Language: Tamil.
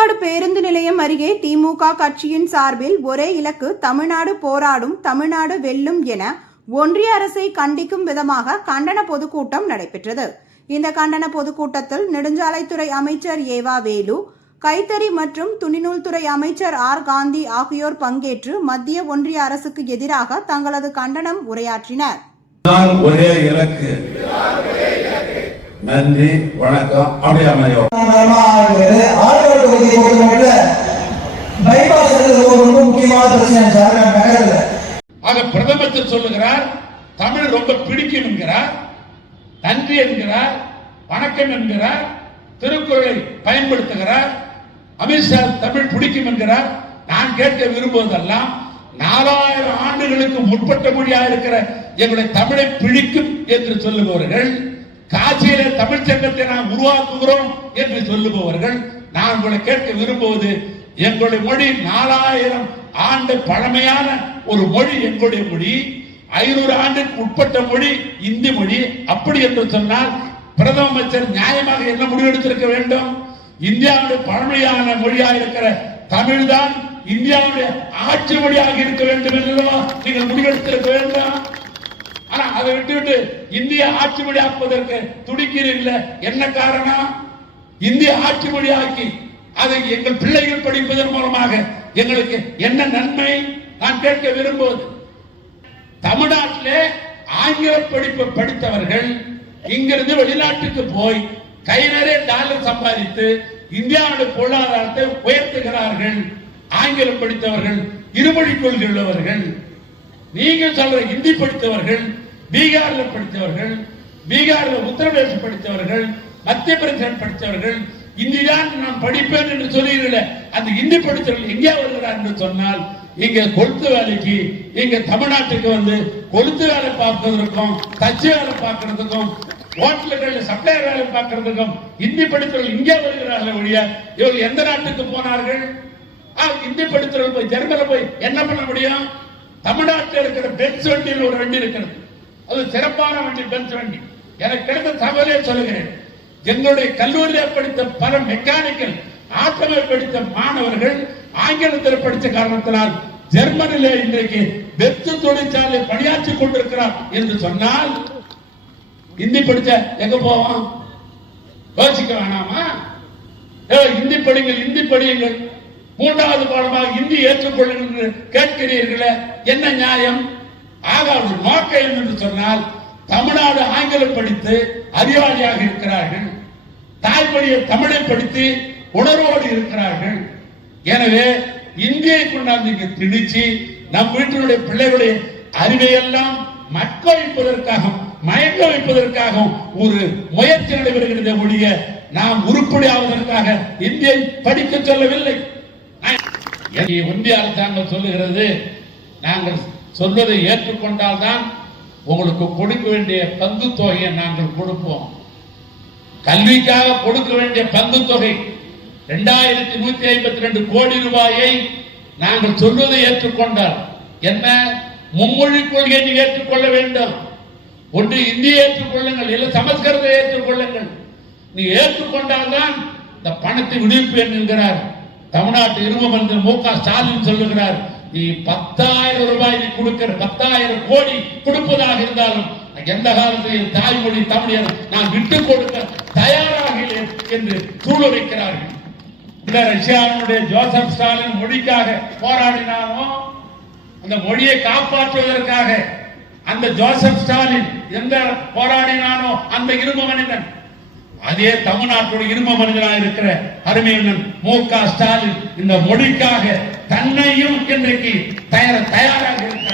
ஆற்காடு பேருந்து நிலையம் அருகே திமுக கட்சியின் சார்பில் ஒரே இலக்கு தமிழ்நாடு போராடும், தமிழ்நாடு வெல்லும் என ஒன்றிய அரசை கண்டிக்கும் விதமாக கண்டன பொதுக்கூட்டம் நடைபெற்றது. இந்த கண்டன பொதுக்கூட்டத்தில் நெடுஞ்சாலைத்துறை அமைச்சர் ஏவா வேலு, கைத்தறி மற்றும் துணிநூல் துறை அமைச்சர் ஆர் காந்தி ஆகியோர் பங்கேற்று மத்திய ஒன்றிய அரசுக்கு எதிராக தங்களது கண்டனம் உரையாற்றினர். ஒரே இலக்கு. நன்றி, வணக்கம். பிரதமர் சொல்லுகிறார், தமிழ் ரொம்ப பிடிக்கும் என்கிறார், நன்றி என்கிறார், வணக்கம் என்கிறார், திருக்குறளை பயன்படுத்துகிறார், அமித்ஷா தமிழ் பிடிக்கும் என்கிறார். நான் கேட்க விரும்புவதெல்லாம் 4000 ஆண்டுகளுக்கு முற்பட்ட மொழியாக இருக்கிற எங்களுடைய தமிழை பிடிக்கும் என்று சொல்லுபவர்கள், காட்சியில தமிழ் சங்கத்தை நாம் உருவாக்குகிறோம் என்று சொல்லுபவர்கள், நான் உங்களை கேட்க விரும்புவது, எங்களுடைய மொழி 4000 ஆண்டு பழமையான ஒரு மொழி எங்களுடைய மொழி, 500 ஆண்டுக்கு உட்பட்ட மொழி இந்தி மொழி. அப்படி என்று சொன்னால் பிரதம அமைச்சர் நியாயமாக என்ன முடிவெடுத்திருக்க வேண்டும்? இந்தியாவுடைய பழமையான மொழியாக இருக்கிற தமிழ்தான் இந்தியாவுடைய ஆட்சி மொழியாக இருக்க வேண்டும் என்று நீங்கள் முடிவெடுத்திருக்க வேண்டும். ஆனா அதை விட்டுவிட்டு இந்திய ஆட்சி மொழி ஆக்குவதற்கு துடிக்கிறீர்கள். என்ன காரணம்? இந்திய ஆட்சி மொழியாக்கி அதை எங்கள் பிள்ளைகள் படிப்பதன் மூலமாக எங்களுக்கு என்ன நன்மை? நான் கேட்க விரும்புவது, தமிழ்நாட்டிலே ஆங்கில படிப்பு படித்தவர்கள் இங்கிருந்து வெளிநாட்டுக்கு போய் கை நிறைய டாலர் சம்பாதித்து இந்தியாவுடைய பொருளாதாரத்தை உயர்த்துகிறார்கள். ஆங்கிலம் படித்தவர்கள், இருமொழி கொள்கை உள்ளவர்கள். நீங்கள் சொல்ற இந்தி படித்தவர்கள், பீகார்ல படித்தவர்கள், பீகார்ல உத்தரப்பிரதேச படித்தவர்கள், மத்திய பிரதேசம் படித்தவர்கள், இந்திதான் நான் படிப்பேன் என்று சொல்லுகிறீர்கள். அந்த இந்தி படித்தவர்கள் எங்கே வருகிறார் என்று சொன்னால், இங்க கொளுத்து வேலைக்கு இங்க தமிழ்நாட்டுக்கு வந்து கொளுத்து வேலை பார்ப்பதற்கும், தச்சு வேலை பார்க்கறதுக்கும், ஹோட்டல்களில் சப்ளையர் வேலை பார்க்கறதுக்கும் இந்தி படித்தவர்கள் இங்கே வருகிறார்கள் ஒழிய இவர்கள் எந்த நாட்டுக்கு போனார்கள்? இந்தி படித்தவர்கள் போய் ஜெர்மனில போய் என்ன பண்ண முடியும்? தமிழ்நாட்டில் இருக்கிற பென்ஸ் வண்டியில் ஒரு வண்டி இருக்கிறது, அது சிறப்பான வண்டி, பென்ஸ் வண்டி. எனக்கு கிடைத்த தகவலே சொல்லுகிறேன். எங்களுடைய கல்லூரியில் படித்த பல மெக்கானிக்கல், ஆட்டோமொபைல் படித்த மாணவர்கள் ஆங்கிலத்தில் படித்த காரணத்தினால் ஜெர்மனியில இன்றைக்கு வெத்து தொழிற்சாலை பணியாற்றி கொண்டிருக்கிறார் என்று சொன்னால், இந்தி படிச்ச எங்க போவோம்? யோசிக்க வேணாமா? இந்தி படிங்கள், இந்தி படியுங்கள், 3வது பாடமாக இந்தி ஏற்றுக்கொள்ளுங்கள் என்று கேட்கிறீர்களே, என்ன நியாயம்? ஆக ஒரு நோக்கம் என்று சொன்னால், தமிழ்நாடு ஆங்கிலம் படித்து அறிவாளியாக இருக்கிறார்கள், தாய்மொழியை தமிழை படித்து உணர்வோடு இருக்கிறார்கள். எனவே இந்தியை கொண்டாந்து இங்கு திணிச்சு நம் வீட்டினுடைய பிள்ளைகளுடைய அறிவையெல்லாம் மட்க வைப்பதற்காகவும் மயக்க வைப்பதற்காகவும் ஒரு முயற்சி நடைபெறுகிறது ஒழிய நாம் உருப்படியாவதற்காக இந்தியை படிக்க சொல்லவில்லை. ஒன்றிய அரசாங்கம் சொல்லுகிறது, நாங்கள் சொல்வதை ஏற்றுக்கொண்டால் தான் உங்களுக்கு கொடுக்க வேண்டிய பங்கு தொகையை நாங்கள் கொடுப்போம். கல்விக்காக கொடுக்க வேண்டிய பங்கு தொகை 2152 கோடி ரூபாயை நாங்கள் சொல்வதை ஏற்றுக்கொண்டால் என்ன? மும்மொழி கொள்கையை நீ ஏற்றுக்கொள்ள வேண்டும். ஒன்று இந்தியை ஏற்றுக்கொள்ளுங்கள், இல்லை சமஸ்கிருதத்தை ஏற்றுக்கொள்ளுங்கள். நீ ஏற்றுக்கொண்டால் தான் இந்த பணத்தை விடுவிப்பேன் என்கிறார் தமிழ்நாட்டு இரும மந்திரி மு க ஸ்டாலின் சொல்லுகிறார். நீ 10,000 ரூபாய் நீ கொடுக்கிற 10,000 கோடி கொடுப்பதாக இருந்தாலும் எந்த காலத்தில் தாய்மொழி தமிழர் நான் விட்டுக் கொடுக்க தயாராக என்று சூழலிக்கிறார்கள். இந்த ரஷ்யாவுடைய ஜோசப் ஸ்டாலின் மொழிக்காக போராடினாரோ, அந்த மொழியை காப்பாற்றுவதற்காக அந்த ஜோசப் ஸ்டாலின் எந்த போராடினானோ அந்த இரும மனிதன், அதே தமிழ்நாட்டுடைய இரும மனிதனாக இருக்கிற அருமையண்ணன் மு க ஸ்டாலின் இந்த மொழிக்காக தன்னையும் இன்றைக்கு தயாராக இருக்கிறார்.